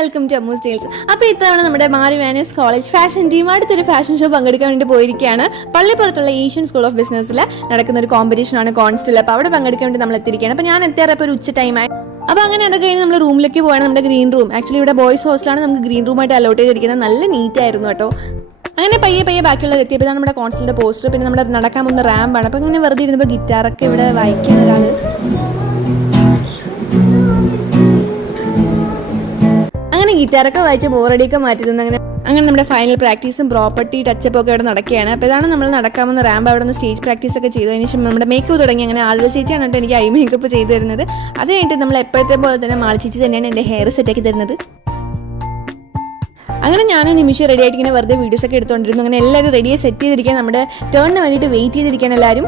Welcome to Ammu's tales. അപ്പോൾ ഇത്തവണ നമ്മുടെ മാറി മാനേഴ്സ് കോളേജ് ഫാഷൻ ടീം അടുത്തൊരു ഫാഷൻ ഷോ പങ്കെടുക്കാൻ വേണ്ടി പോയിരിക്കുകയാണ്. പള്ളിപ്പുറത്തുള്ള ഏഷ്യൻ സ്കൂൾ ഓഫ് ബിസിനസ്സിൽ നടക്കുന്ന ഒരു കോമ്പറ്റീഷനാണ് കോൺസ്റ്റൽ. അപ്പോൾ അവിടെ പങ്കെടുക്കാൻ വേണ്ടി നമ്മൾ എത്തിയിരിക്കുകയാണ്. അപ്പോൾ ഞാൻ എത്തിയപ്പോൾ ഒരു ഉച്ച ടൈമായി. അപ്പോൾ അങ്ങനെ അത് കഴിഞ്ഞ് നമ്മൾ റൂമിലേക്ക് പോയാണ്. നമ്മുടെ ഗ്രീൻ റൂം, ആക്ച്വലി ഇവിടെ ബോയ്സ് ഹോസ്റ്റലാണ് നമുക്ക് ഗ്രീൻ റൂമായിട്ട് അലോട്ട് ചെയ്തിരിക്കുന്നത്. നല്ല നീറ്റായിരുന്നു കേട്ടോ. അങ്ങനെ പയ്യെ ബാക്കിയുള്ളത് എത്തിയപ്പോൾ നമ്മുടെ കോൺസ്റ്റലിൻ്റെ പോസ്റ്റർ, പിന്നെ നമ്മുടെ നടക്കാൻ പോകുന്ന റാമ്പാണ്. അപ്പോൾ ഇങ്ങനെ വെറുതെ ഇരുന്നപ്പോൾ ഗിറ്റാറൊക്കെ ഇവിടെ വായിക്കുന്ന ഒരാൾ. അങ്ങനെ ഗിറ്റാറൊക്കെ വായിച്ച് ബോറടിയൊക്കെ മാറ്റി തന്നു. അങ്ങനെ നമ്മുടെ ഫൈനൽ പ്രാക്ടീസും പ്രോപ്പർട്ടി ടച്ചപ്പ് ഒക്കെ അവിടെ നടക്കുകയാണ്. അപ്പോൾ ഇതാണ് നമ്മൾ നടക്കാമെന്ന റാമ്പ്. അവിടെ നിന്ന് സ്റ്റേജ് പ്രാക്ടീസ് ഒക്കെ ചെയ്തു. അതിന് ശേഷം നമ്മുടെ മേക്കപ്പ് തുടങ്ങി. അങ്ങനെ ആളുകൾ ചേച്ചിയാണ് കേട്ടോ എനിക്ക് ഐ മേക്കപ്പ് ചെയ്ത് തരുന്നത്. അത് കഴിഞ്ഞിട്ട് നമ്മൾ എപ്പോഴത്തെ പോലെ തന്നെ മാളി ചേച്ചി തന്നെയാണ് എൻ്റെ ഹെയർ സെറ്റാക്കി തരുന്നത്. അങ്ങനെ ഞാൻ നിമിഷം റെഡി ആയിട്ട് ഇങ്ങനെ വെറുതെ വീഡിയോസ് ഒക്കെ എടുത്തുകൊണ്ടിരുന്നു. അങ്ങനെ എല്ലാവരും റെഡിയായി സെറ്റ് ചെയ്തിരിക്കാൻ, നമ്മുടെ ടേണിന് വേണ്ടിയിട്ട് വെയിറ്റ് ചെയ്തിരിക്കാൻ എല്ലാവരും.